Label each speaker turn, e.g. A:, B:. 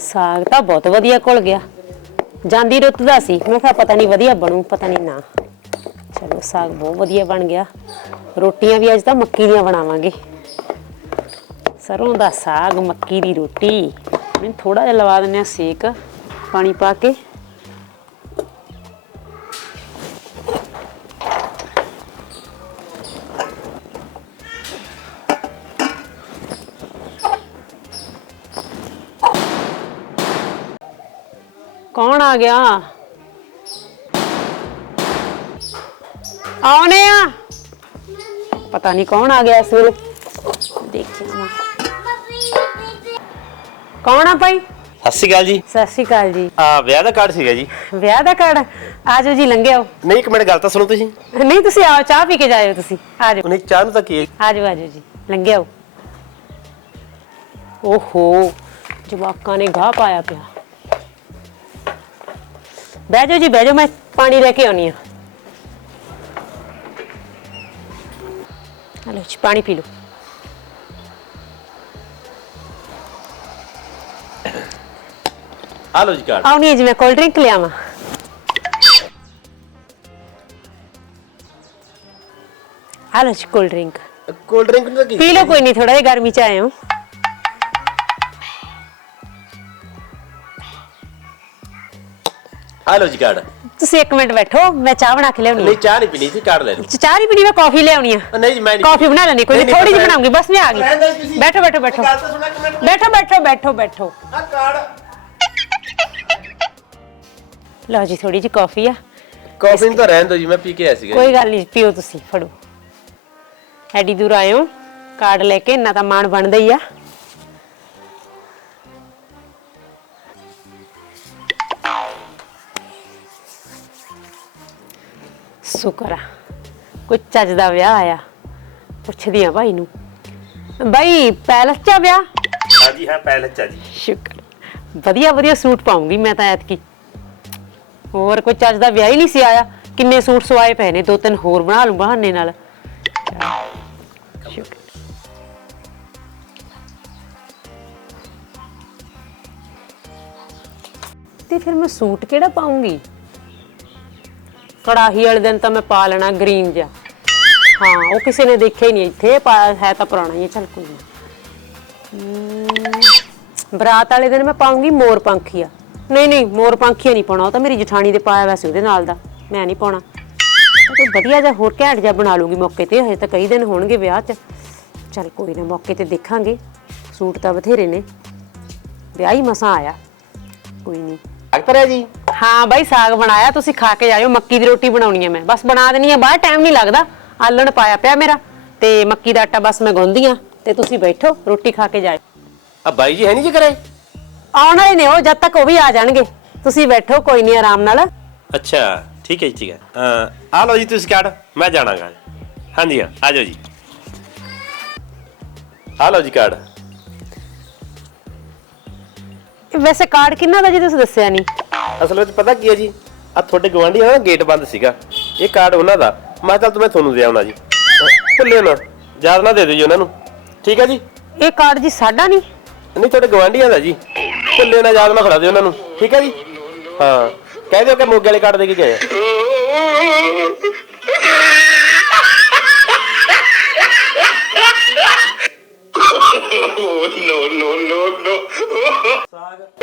A: ਸਾਗ ਤਾਂ ਬਹੁਤ ਵਧੀਆ ਘੁਲ ਗਿਆ। ਜਾਂਦੀ ਰੁੱਤ ਦਾ ਸੀ। ਮੈਂ ਕਿਹਾ ਪਤਾ ਨਹੀਂ ਵਧੀਆ ਬਣੂ, ਪਤਾ ਨਹੀਂ ਨਾ। ਚਲੋ, ਸਾਗ ਬਹੁਤ ਵਧੀਆ ਬਣ ਗਿਆ। ਰੋਟੀਆਂ ਵੀ ਅੱਜ ਤਾਂ ਮੱਕੀ ਦੀਆਂ ਬਣਾਵਾਂਗੇ। ਸਰੋਂ ਦਾ ਸਾਗ, ਮੱਕੀ ਦੀ ਰੋਟੀ। ਮੈਂ ਥੋੜਾ ਜਿਹਾ ਲਵਾ ਦਿੰਨੇ ਆ ਸੇਕ। ਪਾਣੀ ਪਾ ਕੇ। ਕੌਣ ਆ ਗਿਆ? ਆਉਨੇ ਆ? ਪਤਾ ਨਹੀਂ ਕੌਣ ਆ ਗਿਆ ਇਸ ਵੇਲੇ। ਦੇਖਿਆ ਮੈਂ ਕੌਣ ਆ ਭਾਈ?
B: ਸਤਿ ਸ਼੍ਰੀ ਅਕਾਲ ਜੀ।
A: ਸਤਿ ਸ਼੍ਰੀ ਅਕਾਲ ਜੀ।
B: ਆ ਵਿਆਹ ਦਾ ਕਾਰਡ ਸੀਗਾ ਜੀ।
A: ਵਿਆਹ ਦਾ ਕਾਰਡ ਆਜੋ ਜੀ ਲੰਘੇ ਆਓ।
B: ਨਹੀਂ ਇੱਕ ਮਿੰਟ ਗੱਲ ਤਾਂ ਸੁਣੋ ਤੁਸੀਂ।
A: ਨਹੀਂ ਤੁਸੀਂ ਆਓ ਚਾਹ ਪੀ ਕੇ ਜਾਇਓ ਤੁਸੀਂ। ਆਜੋ।
B: ਉਹਨੇ ਚਾਹ ਨੂੰ ਤਾਂ ਕੀ ਹੈ?
A: ਆਜੋ ਆਜੋ ਜੀ ਲੰਘੇ ਆਓ। ਓਹੋ। ਜਵਾਕਾਂ ਨੇ ਗਾਹ ਪਾਇਆ ਪਿਆ। ਬਹਿ ਜਾਓ ਜੀ ਬਹਿ ਜਾਓ ਮੈਂ ਪਾਣੀ ਲੈ ਕੇ ਆਉਣੀ ਆ। ਹਲੋ ਜੀ ਪਾਣੀ ਪੀ ਲਓ।
B: ਆ ਜੀ ਕਾਰਡ।
A: ਆਉਣੀ ਹੈ ਜੀ ਮੈਂ ਕੋਲਡ ਡਰਿੰਕ ਲਿਆਵਾਂ ਹਲੋ ਜੀ ਕੋਲਡ ਡਰਿੰਕ।
B: ਕੋਲਡ ਡਰਿੰਕ ਨੂੰ ਤਾਂ ਕੀ
A: ਪੀ ਲਓ ਕੋਈ ਨਹੀਂ ਥੋੜਾ ਜਿਹਾ ਗਰਮੀ ਚ ਆਏ ਹੋ।
B: ਆ ਲਓ ਜੀ ਕਾਰਡ।
A: ਤੁਸੀਂ ਇੱਕ ਮਿੰਟ ਬੈਠੋ ਮੈਂ ਚਾਹ ਬਣਾ ਕੇ ਲਿਆਉਣੀ
B: ਨਹੀਂ ਚਾਹ ਨਹੀਂ ਪੀਣੀ ਸੀ ਕਾਰਡ ਲੈ ਲਓ।
A: ਚਾਹ ਨਹੀਂ ਪੀਣੀ ਮੈਂ ਕਾਫੀ ਲਿਆਉਣੀ ਆ।
B: ਨਹੀਂ ਜੀ ਮੈਂ ਨਹੀਂ
A: ਕਾਫੀ ਬਣਾ ਲੈਣੀ ਕੋਈ ਥੋੜੀ ਜਿਹੀ ਬਣਾਉਂਗੀ ਬਸ ਮੈਂ ਆ ਗਈ। ਬੈਠੋ ਬੈਠੋ ਬੈਠੋ। ਬੈਠੋ ਬੈਠੋ ਬੈਠੋ ਬੈਠੋ।
B: ਆ ਕਾਰਡ।
A: ਲਓ ਜੀ ਥੋੜੀ ਜਿਹੀ ਕਾਫੀ ਆ।
B: ਕਾਫੀ ਨੂੰ ਤਾਂ ਰਹਿਣ ਦਿਓ ਜੀ ਮੈਂ ਪੀ ਕੇ ਆਇਆ ਸੀਗਾ
A: ਕੋਈ ਗੱਲ ਨਹੀਂ ਪੀਓ ਤੁਸੀਂ ਫੜੋ। ਐਡੀ ਦੂਰ ਹੋ ਕਾਰਡ ਲੈ ਕੇ ਇੰਨਾ ਤਾਂ ਮਾਣ ਬਣਦਾ ਹੀ ਆ। ਸ਼ੁਕਰ ਆ। ਕੋਈ ਚੱਜ ਦਾ ਵਿਆਹ ਆਇਆ। ਪੁੱਛਦੀ ਆ ਭਾਈ ਨੂੰ। ਬਾਈ ਪੈਲਸ ਚ ਆ ਵਿਆਹ?
B: ਹਾਂ ਜੀ ਹਾਂ ਪੈਲਸ ਚ ਆ ਜੀ।
A: ਸ਼ੁਕਰ। ਵਧੀਆ ਵਧੀਆ ਸੂਟ ਪਾਉਂਗੀ ਮੈਂ ਤਾਂ ਐਤਕੀ। ਹੋਰ ਕੋਈ ਚੱਜ ਦਾ ਵਿਆਹ ਹੀ ਨਹੀਂ ਸੀ ਆਇਆ। ਕਿੰਨੇ ਸੂਟ ਸਵਾਏ ਪਏ ਨੇ ਦੋ ਤਿੰਨ ਹੋਰ ਬਣਾ ਲੂੰ ਬਹਾਨੇ ਨਾਲ। ਸ਼ੁਕਰ। ਤੇ ਫਿਰ ਮੈਂ ਸੂਟ ਕਿਹੜਾ ਪਾਉਂਗੀ ਕੜਾਹੀ ਵਾਲੇ ਦਿਨ ਤਾਂ ਮੈਂ ਪਾ ਲੈਣਾ ਗ੍ਰੀਨ ਜਿਹਾ। ਹਾਂ, ਉਹ ਕਿਸੇ ਨੇ ਦੇਖਿਆ ਹੀ ਨਹੀਂ, ਇੱਥੇ ਪਾ- ਹੈ ਤਾਂ ਪੁਰਾਣਾ ਹੀ ਹੈ, ਚੱਲ ਕੋਈ ਨਹੀਂ। ਬਰਾਤ ਵਾਲੇ ਦਿਨ ਮੈਂ ਪਾਉਂਗੀ ਮੋਰ ਪੰਖੀਆ। ਨਹੀਂ ਨਹੀਂ, ਮੋਰ ਪੰਖੀਆ ਨਹੀਂ ਪਾਉਣਾ, ਉਹ ਤਾਂ ਮੇਰੀ ਜਠਾਣੀ ਦੇ ਪਾਇਆ ਵੈਸੇ ਉਹਦੇ ਨਾਲ ਦਾ, ਮੈਂ ਨਹੀਂ ਪਾਉਣਾ। ਕੋਈ ਵਧੀਆ ਜਿਹਾ ਹੋਰ ਘੈਂਟ ਜਿਹਾ ਬਣਾ ਲੂੰਗੀ ਮੌਕੇ ਤੇ, ਹਜੇ ਤਾਂ ਕਈ ਦਿਨ ਹੋਣਗੇ ਵਿਆਹ 'ਚ। ਚੱਲ ਕੋਈ ਨਾ, ਮੌਕੇ ਤੇ ਦੇਖਾਂਗੇ, ਸੂਟ ਤਾਂ ਬਥੇਰੇ ਨੇ। ਵਿਆਹ ਹੀ ਮਸਾਂ ਆਇਆ, ਕੋਈ ਨਹੀਂ।
B: ਅਕਤਰ ਹੈ ਜੀ।
A: ਹਾਂ ਬਾਈ ਸਾਗ ਬਣਾਇਆ ਤੁਸੀਂ ਖਾ ਕੇ ਜਾਇਓ ਮੱਕੀ ਦੀ ਰੋਟੀ ਬਣਾਉਣੀ ਹੈ ਮੈਂ। ਬਸ ਬਣਾ ਦੇਣੀ ਹੈ ਬਾਹਰ ਟਾਈਮ ਨਹੀਂ ਲੱਗਦਾ। ਆਲਣ ਪਾਇਆ ਪਿਆ ਮੇਰਾ ਤੇ ਮੱਕੀ ਦਾ ਆਟਾ ਬਸ ਮੈਂ ਗੁੰਨਦੀ ਆ ਤੇ ਤੁਸੀਂ ਬੈਠੋ ਰੋਟੀ ਖਾ ਕੇ ਜਾਇਓ।
B: ਆ ਬਾਈ ਜੀ ਹੈ ਨਹੀਂ ਜੀ ਕਰੇ
A: ਆਉਣ ਵਾਲੇ ਨੇ ਉਹ ਜਦ ਤੱਕ ਉਹ ਵੀ ਆ ਜਾਣਗੇ। ਤੁਸੀਂ ਬੈਠੋ ਕੋਈ ਨਹੀਂ ਆਰਾਮ ਨਾਲ।
B: ਅੱਛਾ ਠੀਕ ਹੈ ਜੀ ਠੀਕ ਹੈ। ਆ ਲਓ ਜੀ ਤੁਸੀਂ ਕਾਰਡ ਮੈਂ ਜਾਣਾਗਾ। ਹਾਂਜੀ ਹਾਂ ਆ ਜਾਓ ਜੀ। ਆ ਲਓ ਜੀ ਕਾਰਡ।
A: ਵੈਸੇ ਕਾਰਡ ਕਿੰਨਾ ਦਾ ਜੀ ਤੁਸੀਂ ਦੱਸਿਆ ਨਹੀਂ
B: ਅਸਲ ਵਿੱਚ ਪਤਾ ਕੀ ਹੈ ਜੀ? ਆ ਤੁਹਾਡੇ ਗਵਾਂਢੀ ਨਾ ਗੇਟ ਬੰਦ ਸੀਗਾ। ਇਹ ਕਾਰਡ ਉਹਨਾਂ ਦਾ। ਮੈਂ ਚੱਲ ਤੂੰ ਮੈਂ ਤੁਹਾਨੂੰ ਦੇ ਆਉਣਾ ਜੀ। ਅ, ਭੁੱਲਿਓ ਨਾ। ਯਾਦ ਨਾ ਦੇ ਦਿਓ ਜੀ ਉਹਨਾਂ ਨੂੰ। ਠੀਕ ਹੈ ਜੀ?
A: ਇਹ ਕਾਰਡ ਜੀ ਸਾਡਾ ਨਹੀਂ।
B: ਨਹੀਂ ਤੁਹਾਡੇ ਗਵਾਂਢੀਆਂ ਦਾ ਜੀ। ਭੁੱਲਿਓ ਨਾ ਯਾਦ ਨਾ ਫੜਾ ਦਿਓ ਉਹਨਾਂ ਨੂੰ। ਠੀਕ ਹੈ ਜੀ? ਹਾਂ। ਕਹਿ ਦਿਓ ਕਿ ਮੋਗੇ ਵਾਲੇ ਕਾਰਡ ਦੇ ਕੇ ਗਏ ਆ।
C: No, no, no, no.